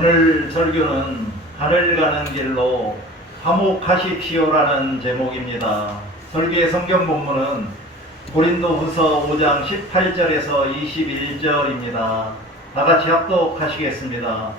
오늘 설교는 하늘 가는 길로 화목하십시오라는 제목입니다. 설교의 성경 본문은 고린도후서 5장 18절에서 21절입니다. 다같이 합독하시겠습니다.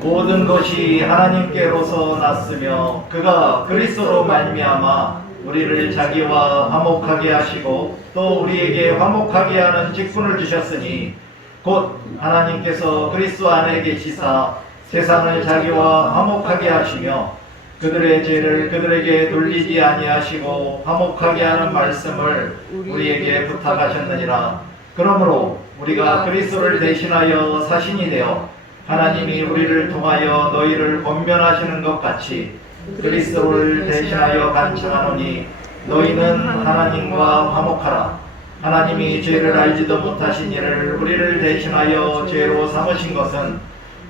모든 것이 하나님께로서 났으며 그가 그리스도로 말미암아 우리를 자기와 화목하게 하시고 또 우리에게 화목하게 하는 직분을 주셨으니 곧 하나님께서 그리스도 안에 계시사 세상을 자기와 화목하게 하시며 그들의 죄를 그들에게 돌리지 아니하시고 화목하게 하는 말씀을 우리에게 부탁하셨느니라. 그러므로 우리가 그리스도를 대신하여 사신이 되어 하나님이 우리를 통하여 너희를 권면하시는 것 같이 그리스도를 대신하여 간청하노니 너희는 하나님과 화목하라. 하나님이 죄를 알지도 못하신 이를 우리를 대신하여 죄로 삼으신 것은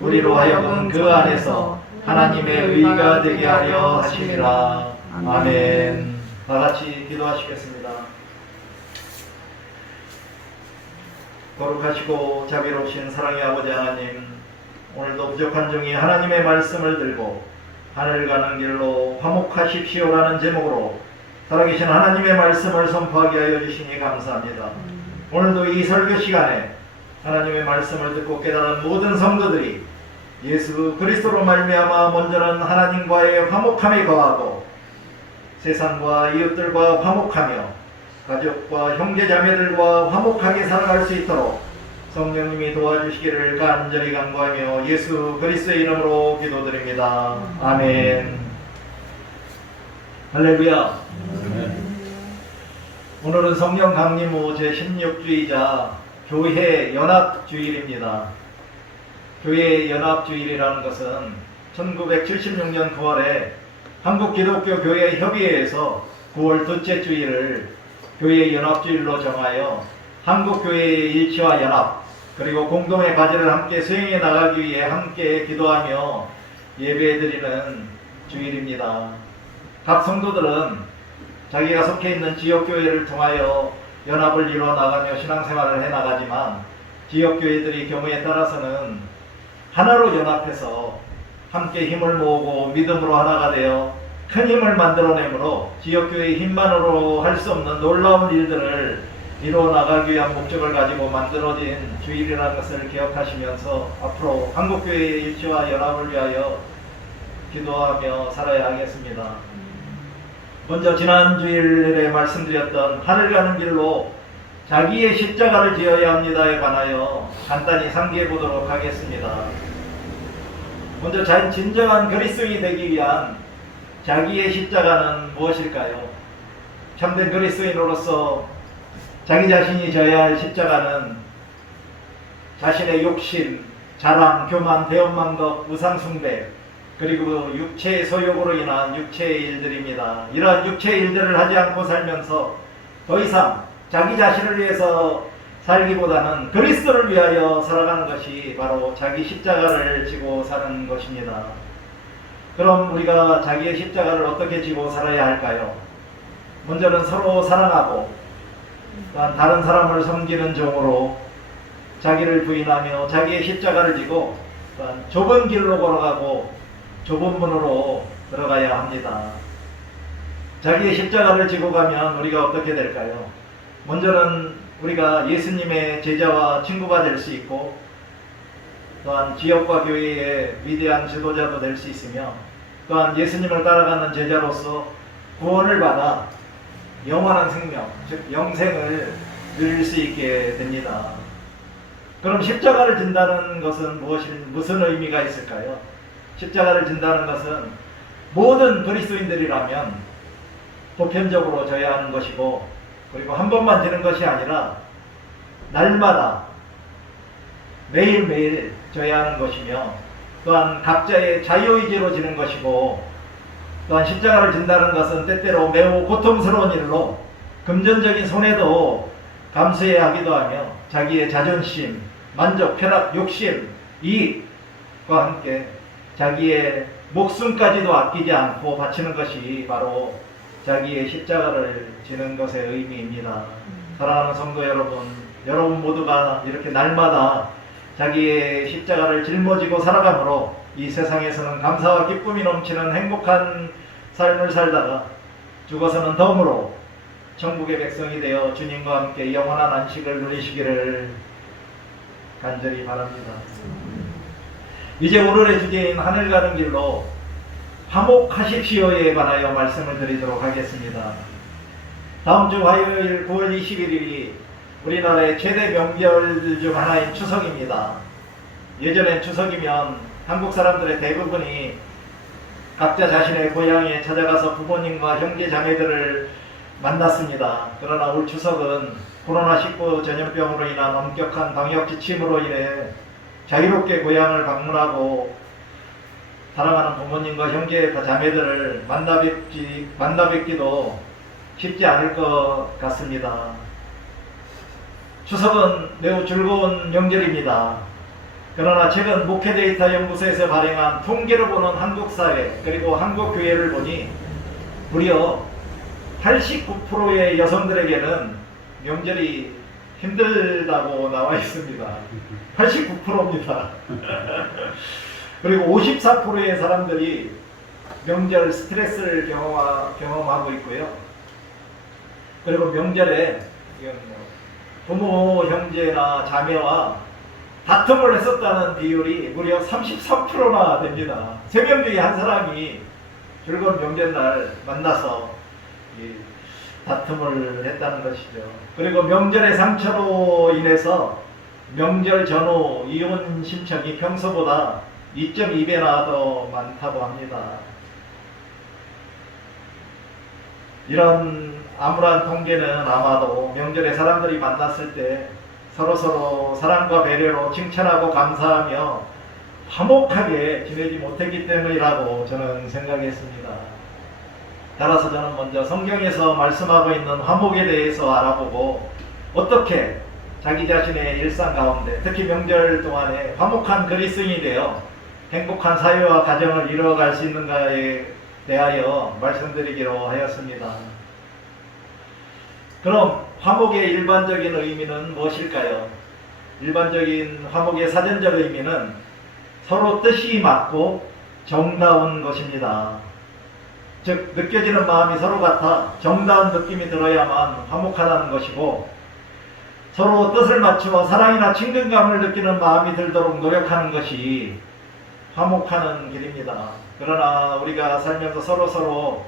우리로 하여금 그 안에서 하나님의 의가 되게 하려 하심이라. 아멘. 다같이 기도하시겠습니다. 거룩하시고 자비로우신 사랑의 아버지 하나님, 오늘도 부족한 종이 하나님의 말씀을 들고 하늘 가는 길로 화목하십시오라는 제목으로 살아계신 하나님의 말씀을 선포하게 하여 주시니 감사합니다. 오늘도 이 설교 시간에 하나님의 말씀을 듣고 깨달은 모든 성도들이 예수 그리스도로 말미암아 먼저는 하나님과의 화목함에 거하고 세상과 이웃들과 화목하며 가족과 형제자매들과 화목하게 살아갈 수 있도록 성령님이 도와주시기를 간절히 간구하며 예수 그리스도의 이름으로 기도드립니다. 아멘. 할렐루야. 오늘은 성령 강림 후 제16주이자 교회 연합주일입니다. 교회 연합주일이라는 것은 1976년 9월에 한국기독교교회협의회에서 9월 둘째 주일을 교회 연합주일로 정하여 한국교회의 일치와 연합 그리고 공동의 과제를 함께 수행해 나가기 위해 함께 기도하며 예배드리는 주일입니다. 각 성도들은 자기가 속해 있는 지역교회를 통하여 연합을 이루어 나가며 신앙생활을 해나가지만 지역교회들이 경우에 따라서는 하나로 연합해서 함께 힘을 모으고 믿음으로 하나가 되어 큰 힘을 만들어내므로 지역교회의 힘만으로 할 수 없는 놀라운 일들을 이루어 나가기 위한 목적을 가지고 만들어진 주일이라는 것을 기억하시면서 앞으로 한국교회의 일치와 연합을 위하여 기도하며 살아야 하겠습니다. 먼저 지난 주일에 말씀드렸던 하늘 가는 길로 자기의 십자가를 지어야 합니다에 관하여 간단히 상기해 보도록 하겠습니다. 먼저 진정한 그리스도인이 되기 위한 자기의 십자가는 무엇일까요? 참된 그리스도인으로서 자기 자신이 져야 할 십자가는 자신의 욕심, 자랑, 교만, 대언망덕, 우상숭배 그리고 육체의 소욕으로 인한 육체의 일들입니다. 이러한 육체의 일들을 하지 않고 살면서 더 이상 자기 자신을 위해서 살기보다는 그리스도를 위하여 살아가는 것이 바로 자기 십자가를 지고 사는 것입니다. 그럼 우리가 자기의 십자가를 어떻게 지고 살아야 할까요? 먼저는 서로 사랑하고 또한 다른 사람을 섬기는 종으로 자기를 부인하며 자기의 십자가를 지고 또한 좁은 길로 걸어가고 좁은 문으로 들어가야 합니다. 자기의 십자가를 지고 가면 우리가 어떻게 될까요? 먼저는 우리가 예수님의 제자와 친구가 될 수 있고 또한 지역과 교회의 위대한 지도자도 될 수 있으며 또한 예수님을 따라가는 제자로서 구원을 받아 영원한 생명, 즉 영생을 누릴 수 있게 됩니다. 그럼 십자가를 진다는 것은 무슨 의미가 있을까요? 십자가를 진다는 것은 모든 그리스도인들이라면 보편적으로 져야 하는 것이고 그리고 한 번만 지는 것이 아니라 날마다 매일매일 져야 하는 것이며 또한 각자의 자유의지로 지는 것이고 또한 십자가를 진다는 것은 때때로 매우 고통스러운 일로 금전적인 손해도 감수해야 하기도 하며 자기의 자존심, 만족, 쾌락, 욕심, 이익과 함께 자기의 목숨까지도 아끼지 않고 바치는 것이 바로 자기의 십자가를 지는 것의 의미입니다. 사랑하는 성도 여러분, 여러분 모두가 이렇게 날마다 자기의 십자가를 짊어지고 살아감으로 이 세상에서는 감사와 기쁨이 넘치는 행복한 삶을 살다가 죽어서는 덤으로 천국의 백성이 되어 주님과 함께 영원한 안식을 누리시기를 간절히 바랍니다. 이제 오늘의 주제인 하늘 가는 길로 화목하십시오에 관하여 말씀을 드리도록 하겠습니다. 다음 주 화요일 9월 21일이 우리나라의 최대 명절 중 하나인 추석입니다. 예전엔 추석이면 한국 사람들의 대부분이 각자 자신의 고향에 찾아가서 부모님과 형제 자매들을 만났습니다. 그러나 올 추석은 코로나19 전염병으로 인한 엄격한 방역 지침으로 인해 자유롭게 고향을 방문하고 사랑하는 부모님과 형제 자매들을 만나 뵙기도 쉽지 않을 것 같습니다. 추석은 매우 즐거운 명절입니다. 그러나 최근 목회데이터 연구소에서 발행한 통계로 보는 한국 사회 그리고 한국 교회를 보니 무려 89%의 여성들에게는 명절이 힘들다고 나와 있습니다. 89%입니다. 그리고 54%의 사람들이 명절 스트레스를 경험하고 있고요. 그리고 명절에 부모, 형제나 자매와 다툼을 했었다는 비율이 무려 33%나 됩니다. 3명 중에 한 사람이 즐거운 명절날 만나서 다툼을 했다는 것이죠. 그리고 명절의 상처로 인해서 명절 전후 이혼 신청이 평소보다 2.2배나 더 많다고 합니다. 이런 암울한 통계는 아마도 명절에 사람들이 만났을 때 서로서로 사랑과 배려로 칭찬하고 감사하며 화목하게 지내지 못했기 때문이라고 저는 생각했습니다. 따라서 저는 먼저 성경에서 말씀하고 있는 화목에 대해서 알아보고 어떻게 자기 자신의 일상 가운데 특히 명절 동안에 화목한 그리스도인이 되어 행복한 사회와 가정을 이루어갈 수 있는가에 대하여 말씀드리기로 하였습니다. 그럼 화목의 일반적인 의미는 무엇일까요? 일반적인 화목의 사전적 의미는 서로 뜻이 맞고 정다운 것입니다. 즉 느껴지는 마음이 서로 같아 정다운 느낌이 들어야만 화목하다는 것이고 서로 뜻을 맞추어 사랑이나 친근감을 느끼는 마음이 들도록 노력하는 것이 화목하는 길입니다. 그러나 우리가 살면서 서로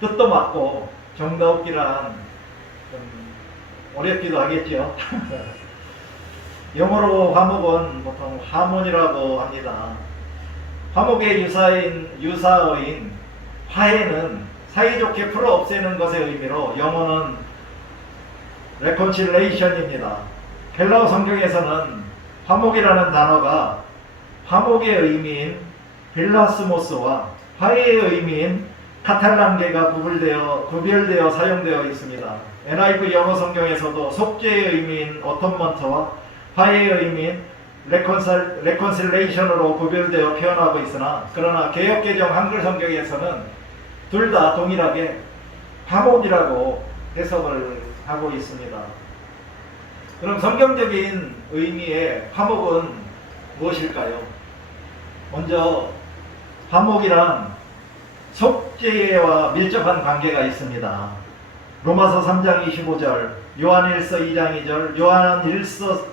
뜻도 맞고 정다웠기란 좀 어렵기도 하겠죠. 영어로 화목은 보통 하모니라고 합니다. 화목의 유사어인 화해는 사이좋게 풀어 없애는 것의 의미로 영어는 reconciliation입니다. 헬라어 성경에서는 화목이라는 단어가 화목의 의미인 빌라스모스와 화해의 의미인 카탈란게가 구별되어 사용되어 있습니다. NIV 영어 성경에서도 속죄의 의미인 어톤먼트와 화해의 의미인 reconciliation으로 구별되어 표현하고 있으나 그러나 개역개정 한글 성경에서는 둘 다 동일하게 화목이라고 해석을 하고 있습니다. 그럼 성경적인 의미의 화목은 무엇일까요? 먼저 화목이란 속죄와 밀접한 관계가 있습니다. 로마서 3장 25절, 요한일서 2장 2절, 요한일서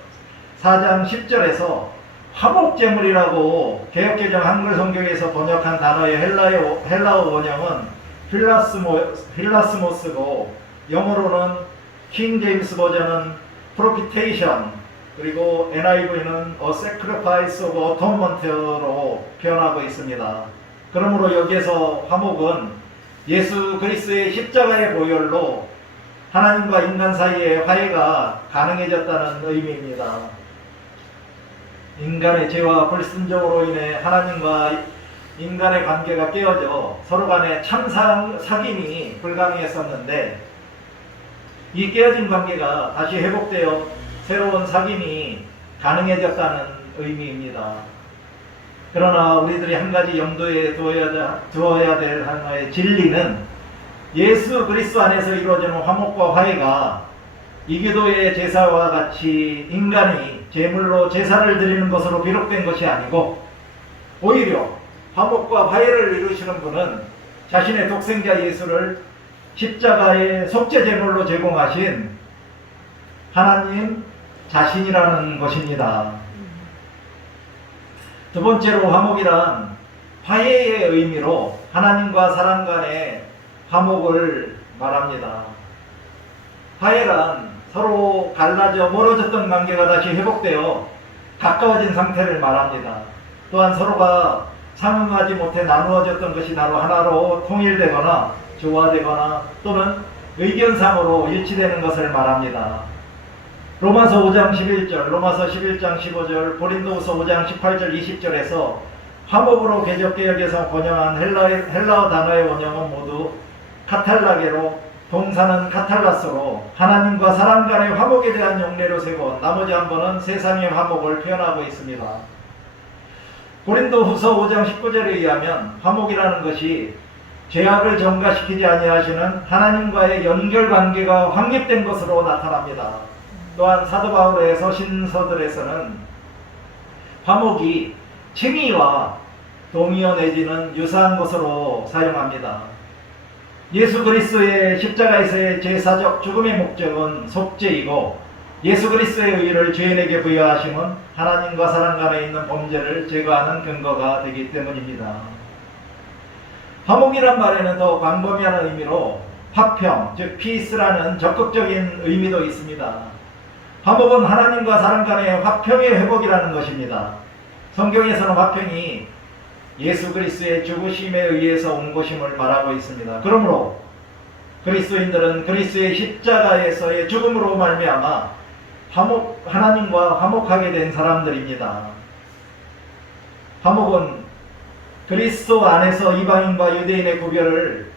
4장 10절에서 화목제물이라고 개역개정 한글 성경에서 번역한 단어의 헬라어 원형은 필라스모스고 영어로는 킹 제임스 버전은 propitiation 그리고 NIV는 a sacrifice of atonement로 표현하고 있습니다. 그러므로 여기에서 화목은 예수 그리스도의 십자가의 보혈로 하나님과 인간 사이의 화해가 가능해졌다는 의미입니다. 인간의 죄와 불순종으로 인해 하나님과 인간의 관계가 깨어져 서로 간에 참 사귐이 불가능했었는데 이 깨어진 관계가 다시 회복되어 새로운 사귐이 가능해졌다는 의미입니다. 그러나 우리들이 한 가지 염두에 두어야 될 하나의 진리는 예수 그리스도 안에서 이루어지는 화목과 화해가 이기도의 제사와 같이 인간이 제물로 제사를 드리는 것으로 기록된 것이 아니고 오히려 화목과 화해를 이루시는 분은 자신의 독생자 예수를 십자가의 속죄 제물로 제공하신 하나님 자신이라는 것입니다. 두 번째로 화목이란 화해의 의미로 하나님과 사람 간의 화목을 말합니다. 화해란 서로 갈라져 멀어졌던 관계가 다시 회복되어 가까워진 상태를 말합니다. 또한 서로가 상응하지 못해 나누어졌던 것이 바로 하나로 통일되거나 조화되거나 또는 의견상으로 일치되는 것을 말합니다. 로마서 5장 11절, 로마서 11장 15절, 고린도후서 5장 18절 20절에서 화목으로 개역개역에서 번역한 헬라어 단어의 원형은 모두 카탈라게로 동사는 카탈라스로 하나님과 사람 간의 화목에 대한 용례로 세고 나머지 한 번은 세상의 화목을 표현하고 있습니다. 고린도후서 5장 19절에 의하면 화목이라는 것이 죄악을 전가시키지 아니하시는 하나님과의 연결관계가 확립된 것으로 나타납니다. 또한 사도 바울의 서신서들에서는 화목이 칭의와 동의어 내지는 유사한 것으로 사용합니다. 예수 그리스도의 십자가에서의 제사적 죽음의 목적은 속죄이고 예수 그리스도의 의를 죄인에게 부여하심은 하나님과 사람 간에 있는 범죄를 제거하는 근거가 되기 때문입니다. 화목이란 말에는 더 광범위한 의미로 화평, 즉 피스라는 적극적인 의미도 있습니다. 화목은 하나님과 사람 간의 화평의 회복이라는 것입니다. 성경에서는 화평이 예수 그리스도의 죽으심에 의해서 온 것임을 말하고 있습니다. 그러므로 그리스도인들은 그리스도의 십자가에서의 죽음으로 말미암아 하나님과 화목하게 된 사람들입니다. 화목은 그리스도 안에서 이방인과 유대인의 구별을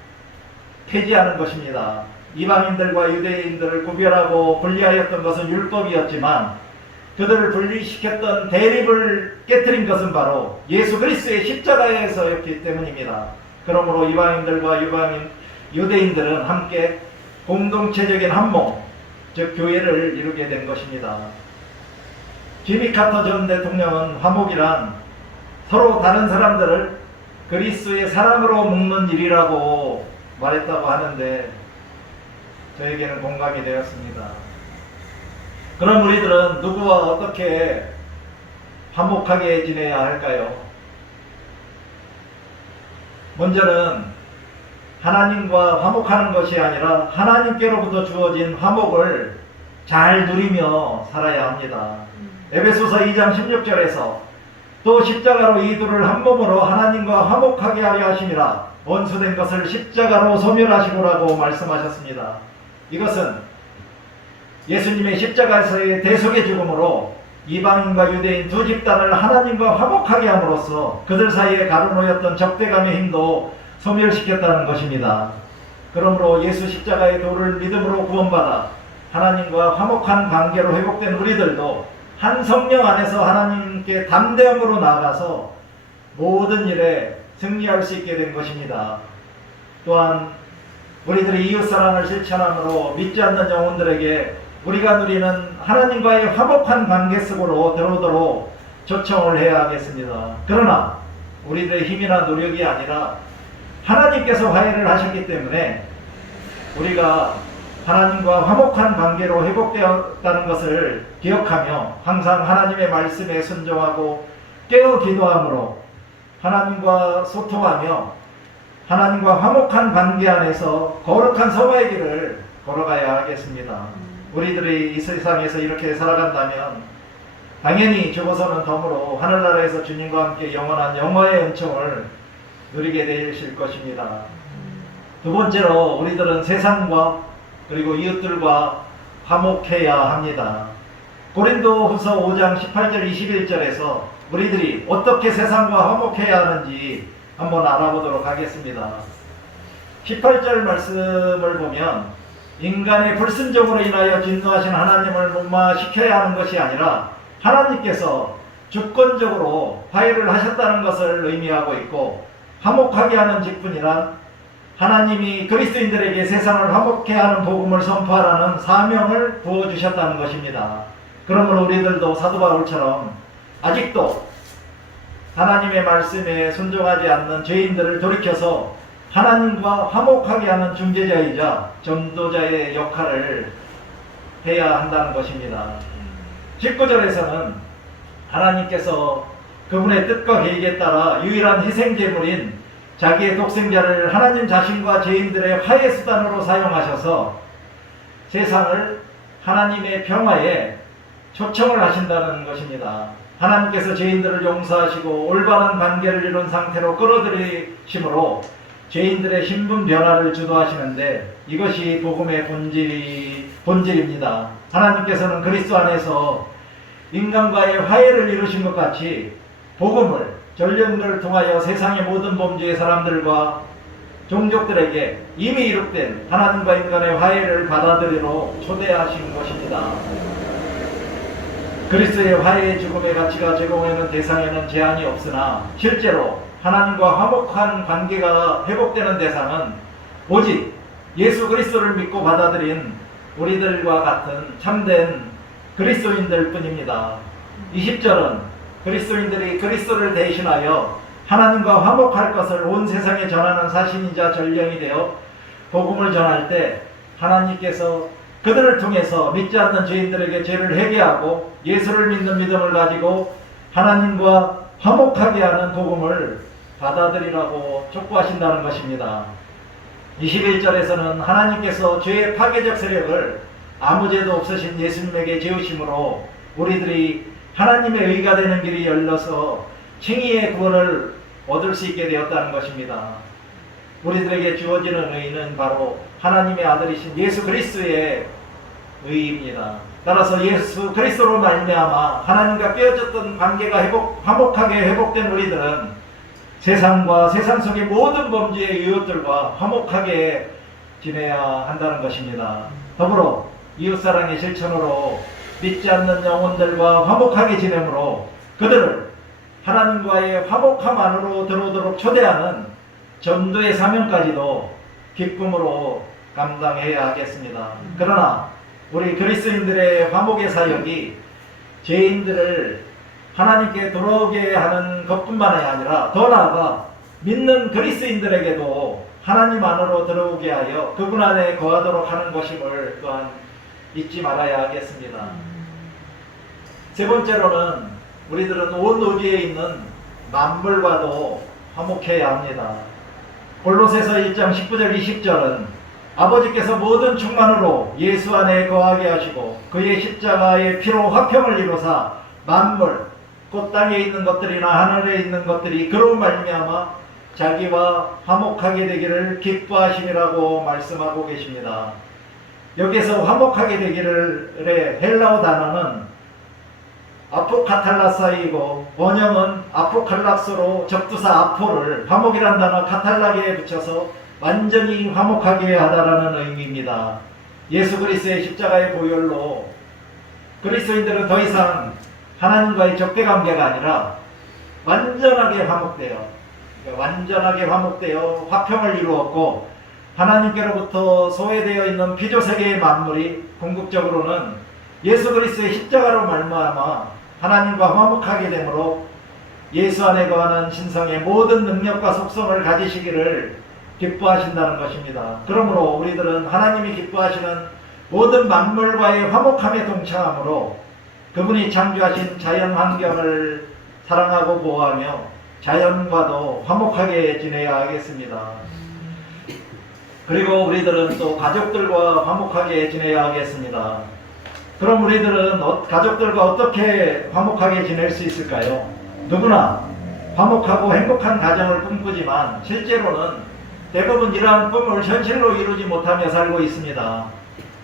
폐지하는 것입니다. 이방인들과 유대인들을 구별하고 분리하였던 것은 율법이었지만 그들을 분리시켰던 대립을 깨뜨린 것은 바로 예수 그리스도의 십자가에서였기 때문입니다. 그러므로 이방인들과 유대인들은 함께 공동체적인 한몸, 즉 교회를 이루게 된 것입니다. 지미 카터 전 대통령은 화목이란 서로 다른 사람들을 그리스도의 사랑으로 묶는 일이라고 말했다고 하는데 저에게는 공감이 되었습니다. 그럼 우리들은 누구와 어떻게 화목하게 지내야 할까요? 먼저는 하나님과 화목하는 것이 아니라 하나님께로부터 주어진 화목을 잘 누리며 살아야 합니다. 에베소서 2장 16절에서 또 십자가로 이 둘을 한 몸으로 하나님과 화목하게 하려 하심이라 원수된 것을 십자가로 소멸하시고라고 말씀하셨습니다. 이것은 예수님의 십자가에서의 대속의 죽음으로 이방인과 유대인 두 집단을 하나님과 화목하게 함으로써 그들 사이에 가로놓였던 적대감의 힘도 소멸시켰다는 것입니다. 그러므로 예수 십자가의 도를 믿음으로 구원받아 하나님과 화목한 관계로 회복된 우리들도 한 성령 안에서 하나님께 담대함으로 나아가서 모든 일에 승리할 수 있게 된 것입니다. 또한 우리들이 이웃사랑을 실천함으로 믿지 않는 영혼들에게 우리가 누리는 하나님과의 화목한 관계 속으로 들어오도록 초청을 해야 하겠습니다. 그러나 우리들의 힘이나 노력이 아니라 하나님께서 화해를 하셨기 때문에 우리가 하나님과 화목한 관계로 회복되었다는 것을 기억하며 항상 하나님의 말씀에 순종하고 깨어 기도함으로 하나님과 소통하며 하나님과 화목한 관계 안에서 거룩한 성화의 길을 걸어가야 하겠습니다. 우리들이 이 세상에서 이렇게 살아간다면 당연히 죽어서는 덤으로 하늘나라에서 주님과 함께 영원한 영화의 은총을 누리게 되실 것입니다. 두 번째로 우리들은 세상과 그리고 이웃들과 화목해야 합니다. 고린도후서 5장 18절 21절에서 우리들이 어떻게 세상과 화목해야 하는지 한번 알아보도록 하겠습니다. 18절 말씀을 보면 인간의 불순종으로 인하여 진노하신 하나님을 무마시켜야 하는 것이 아니라 하나님께서 주권적으로 화해를 하셨다는 것을 의미하고 있고 화목하게 하는 직분이란 하나님이 그리스도인들에게 세상을 화목케 하는 복음을 선포하라는 사명을 부어주셨다는 것입니다. 그러므로 우리들도 사도 바울처럼 아직도 하나님의 말씀에 순종하지 않는 죄인들을 돌이켜서 하나님과 화목하게 하는 중재자이자 전도자의 역할을 해야 한다는 것입니다. 19절에서는 하나님께서 그분의 뜻과 계획에 따라 유일한 희생제물인 자기의 독생자를 하나님 자신과 죄인들의 화해 수단으로 사용하셔서 세상을 하나님의 평화에 초청을 하신다는 것입니다. 하나님께서 죄인들을 용서하시고 올바른 관계를 이룬 상태로 끌어들이심으로 죄인들의 신분 변화를 주도하시는데 이것이 복음의 본질입니다. 하나님께서는 그리스도 안에서 인간과의 화해를 이루신 것 같이 복음을 전령들을 통하여 세상의 모든 범죄의 사람들과 종족들에게 이미 이룩된 하나님과 인간의 화해를 받아들이러 초대하신 것입니다. 그리스도의 화해의 죽음의 가치가 제공하는 대상에는 제한이 없으나 실제로 하나님과 화목한 관계가 회복되는 대상은 오직 예수 그리스도를 믿고 받아들인 우리들과 같은 참된 그리스도인들 뿐입니다. 20절은 그리스도인들이 그리스도를 대신하여 하나님과 화목할 것을 온 세상에 전하는 사신이자 전령이 되어 복음을 전할 때 하나님께서 그들을 통해서 믿지 않는 죄인들에게 죄를 회개하고 예수를 믿는 믿음을 가지고 하나님과 화목하게 하는 복음을 받아들이라고 촉구하신다는 것입니다. 21절에서는 하나님께서 죄의 파괴적 세력을 아무 죄도 없으신 예수님에게 지으심으로 우리들이 하나님의 의가 되는 길이 열려서 칭의의 구원을 얻을 수 있게 되었다는 것입니다. 우리들에게 주어지는 의는 바로 하나님의 아들이신 예수 그리스도의 의입니다. 따라서 예수 그리스도로 말미암아 하나님과 깨어졌던 관계가 화목하게 회복된 우리들은 세상과 세상 속의 모든 범죄의 이웃들과 화목하게 지내야 한다는 것입니다. 더불어 이웃사랑의 실천으로 믿지 않는 영혼들과 화목하게 지내므로 그들을 하나님과의 화목함 안으로 들어오도록 초대하는 전도의 사명까지도 기쁨으로 감당해야 하겠습니다. 그러나 우리 그리스도인들의 화목의 사역이 죄인들을 하나님께 돌아오게 하는 것뿐만 아니라 더 나아가 믿는 그리스도인들에게도 하나님 안으로 들어오게 하여 그분 안에 거하도록 하는 것임을 또한 잊지 말아야 하겠습니다. 세 번째로는 우리들은 온 우주에 있는 만물과도 화목해야 합니다. 골로새서 1장 19절 20절은 아버지께서 모든 충만으로 예수 안에 거하게 하시고 그의 십자가의 피로 화평을 이루사 만물 곧 땅에 있는 것들이나 하늘에 있는 것들이 그로 말미암아 자기와 화목하게 되기를 기뻐하심이라고 말씀하고 계십니다. 여기서 화목하게 되기를 헬라어 단어는 아포카탈라사이고 원형은 아포칼락스로 접두사 아포를 화목이란 단어 카탈라게에 붙여서 완전히 화목하게 하다라는 의미입니다. 예수 그리스도의 십자가의 보혈로 그리스도인들은 더 이상 하나님과의 적대관계가 아니라 완전하게 화목되어 화평을 이루었고 하나님께로부터 소외되어 있는 피조세계의 만물이 궁극적으로는 예수 그리스도의 십자가로 말미암아 하나님과 화목하게 되므로 예수 안에 거하는 신성의 모든 능력과 속성을 가지시기를 기뻐하신다는 것입니다. 그러므로 우리들은 하나님이 기뻐하시는 모든 만물과의 화목함에 동참함으로 그분이 창조하신 자연 환경을 사랑하고 보호하며 자연과도 화목하게 지내야 하겠습니다. 그리고 우리들은 또 가족들과 화목하게 지내야 하겠습니다. 그럼 우리들은 가족들과 어떻게 화목하게 지낼 수 있을까요? 누구나 화목하고 행복한 가정을 꿈꾸지만 실제로는 대부분 이러한 꿈을 현실로 이루지 못하며 살고 있습니다.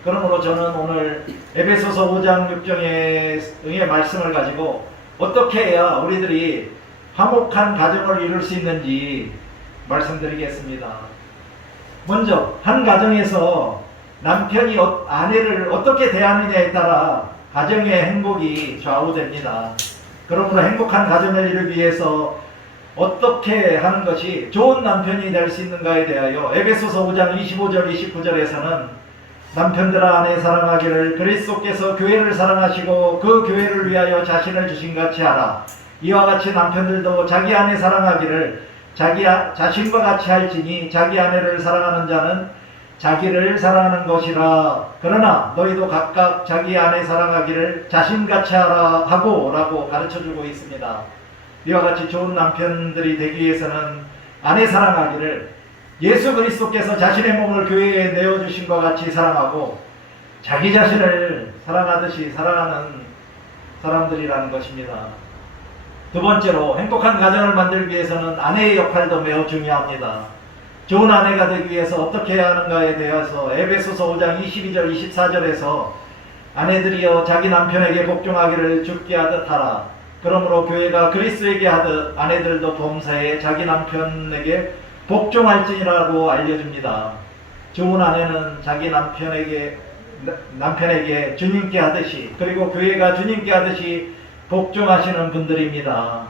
그러므로 저는 오늘 에베소서 5장 6절의 말씀을 가지고 어떻게 해야 우리들이 화목한 가정을 이룰 수 있는지 말씀드리겠습니다. 먼저 한 가정에서 남편이 아내를 어떻게 대하느냐에 따라 가정의 행복이 좌우됩니다. 그러므로 행복한 가정을 이루기 위해서 어떻게 하는 것이 좋은 남편이 될 수 있는가에 대하여 에베소서 5장 25절 29절에서는 남편들아 아내 사랑하기를 그리스도께서 교회를 사랑하시고 그 교회를 위하여 자신을 주신 같이 하라. 이와 같이 남편들도 자기 아내 사랑하기를 자신과 같이 할지니 자기 아내를 사랑하는 자는 자기를 사랑하는 것이라. 그러나 너희도 각각 자기 아내 사랑하기를 자신같이 하라 하고 라고 가르쳐주고 있습니다. 이와 같이 좋은 남편들이 되기 위해서는 아내 사랑하기를 예수 그리스도께서 자신의 몸을 교회에 내어주신 것 같이 사랑하고 자기 자신을 사랑하듯이 사랑하는 사람들이라는 것입니다. 두 번째로 행복한 가정을 만들기 위해서는 아내의 역할도 매우 중요합니다. 좋은 아내가 되기 위해서 어떻게 해야 하는가에 대해서 에베소서 5장 22절 24절에서 아내들이여 자기 남편에게 복종하기를 죽게 하듯 하라. 그러므로 교회가 그리스도에게 하듯 아내들도 범사에 자기 남편에게 복종할지니라고 알려줍니다. 좋은 아내는 자기 남편에게 주님께 하듯이 그리고 교회가 주님께 하듯이 복종하시는 분들입니다.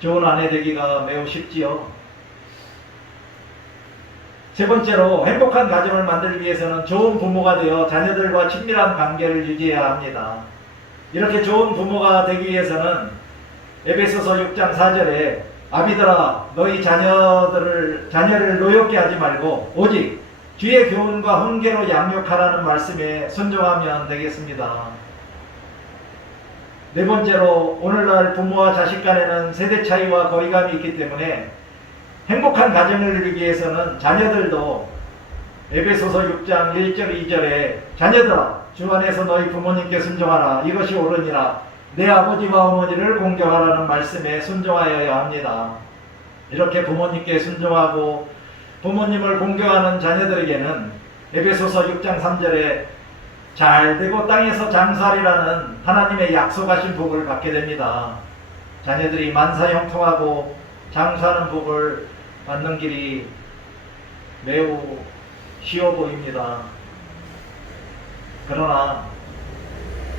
좋은 아내 되기가 매우 쉽지요. 세 번째로 행복한 가정을 만들기 위해서는 좋은 부모가 되어 자녀들과 친밀한 관계를 유지해야 합니다. 이렇게 좋은 부모가 되기 위해서는 에베소서 6장 4절에 아비들아 너희 자녀를 노엽게 하지 말고 오직 주의 교훈과 훈계로 양육하라는 말씀에 순종하면 되겠습니다. 네 번째로 오늘날 부모와 자식 간에는 세대 차이와 거리감이 있기 때문에 행복한 가정을 이루기 위해서는 자녀들도 에베소서 6장 1절 2절에 자녀들아 주 안에서 너희 부모님께 순종하라 이것이 옳으니라 내 아버지와 어머니를 공경하라는 말씀에 순종하여야 합니다. 이렇게 부모님께 순종하고 부모님을 공경하는 자녀들에게는 에베소서 6장 3절에 잘되고 땅에서 장수하리라는 하나님의 약속하신 복을 받게 됩니다. 자녀들이 만사형통하고 장수하는 복을 받는 길이 매우 쉬워 보입니다. 그러나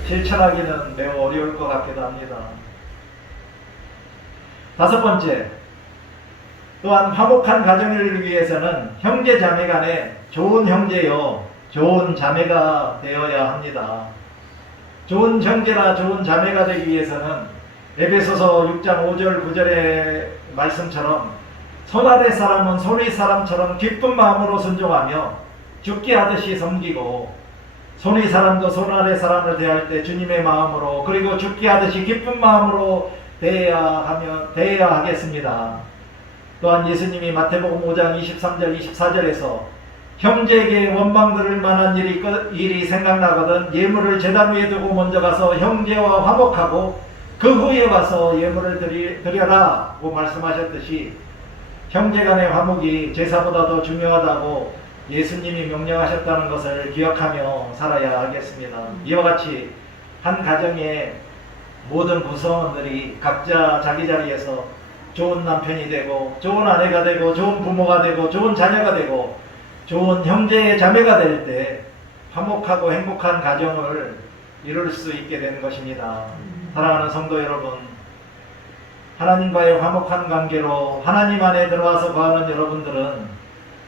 실천하기는 매우 어려울 것 같기도 합니다. 다섯 번째, 또한 화목한 가정을 이루기 위해서는 형제 자매 간에 좋은 형제요 좋은 자매가 되어야 합니다. 좋은 형제나 좋은 자매가 되기 위해서는 에베소서 6장 5절 9절의 말씀처럼 손아래 사람은 손위 사람처럼 기쁜 마음으로 순종하며 죽게 하듯이 섬기고 손위 사람도 손아래 사람을 대할 때 주님의 마음으로 그리고 죽게 하듯이 기쁜 마음으로 대해야 하겠습니다. 또한 예수님이 마태복음 5장 23절 24절에서 형제에게 원망 들을 만한 일이 생각나거든 예물을 제단 위에 두고 먼저 가서 형제와 화목하고 그 후에 와서 예물을 드려라고 말씀하셨듯이 형제 간의 화목이 제사보다 더 중요하다고 예수님이 명령하셨다는 것을 기억하며 살아야 하겠습니다. 이와 같이 한 가정의 모든 구성원들이 각자 자기 자리에서 좋은 남편이 되고 좋은 아내가 되고 좋은 부모가 되고 좋은 자녀가 되고 좋은 형제 자매가 될 때 화목하고 행복한 가정을 이룰 수 있게 되는 것입니다. 사랑하는 성도 여러분, 하나님과의 화목한 관계로 하나님 안에 들어와서 거하는 여러분들은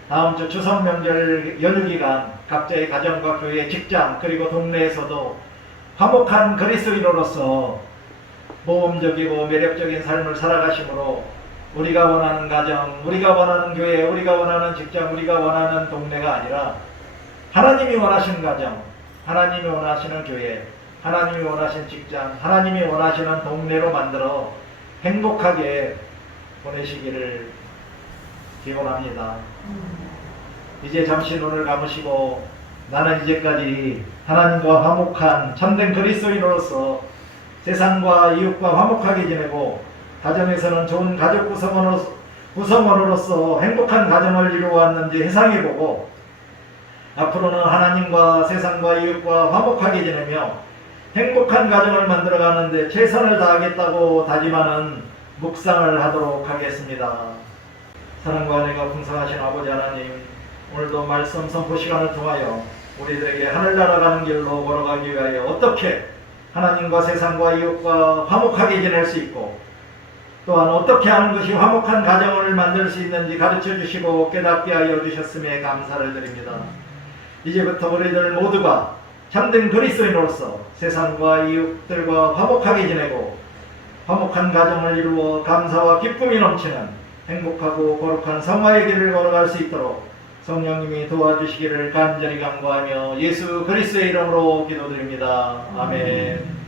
다음 주 추석 명절 연휴 기간 각자의 가정과 교회, 직장 그리고 동네에서도 화목한 그리스도인으로서 모험적이고 매력적인 삶을 살아가심으로 우리가 원하는 가정, 우리가 원하는 교회, 우리가 원하는 직장, 우리가 원하는 동네가 아니라 하나님이 원하시는 가정, 하나님이 원하시는 교회, 하나님이 원하시는 직장, 하나님이 원하시는 동네로 만들어 행복하게 보내시기를 기원합니다. 이제 잠시 눈을 감으시고 나는 이제까지 하나님과 화목한 참된 그리스도인으로서 세상과 이웃과 화목하게 지내고 가정에서는 좋은 가족 구성원으로서 행복한 가정을 이루어왔는지 회상해보고 앞으로는 하나님과 세상과 이웃과 화목하게 지내며 행복한 가정을 만들어가는데 최선을 다하겠다고 다짐하는 묵상을 하도록 하겠습니다. 사랑과 은혜가 풍성하신 아버지 하나님, 오늘도 말씀 선포 시간을 통하여 우리들에게 하늘나라 가는 길로 걸어가기 위하여 어떻게 하나님과 세상과 이웃과 화목하게 지낼 수 있고 또한 어떻게 하는 것이 화목한 가정을 만들 수 있는지 가르쳐 주시고 깨닫게 하여 주셨음에 감사를 드립니다. 이제부터 우리들 모두가 참된 그리스도인으로서 세상과 이웃들과 화목하게 지내고 화목한 가정을 이루어 감사와 기쁨이 넘치는 행복하고 거룩한 성화의 길을 걸어갈 수 있도록 성령님이 도와주시기를 간절히 간구하며 예수 그리스도의 이름으로 기도드립니다. 아멘.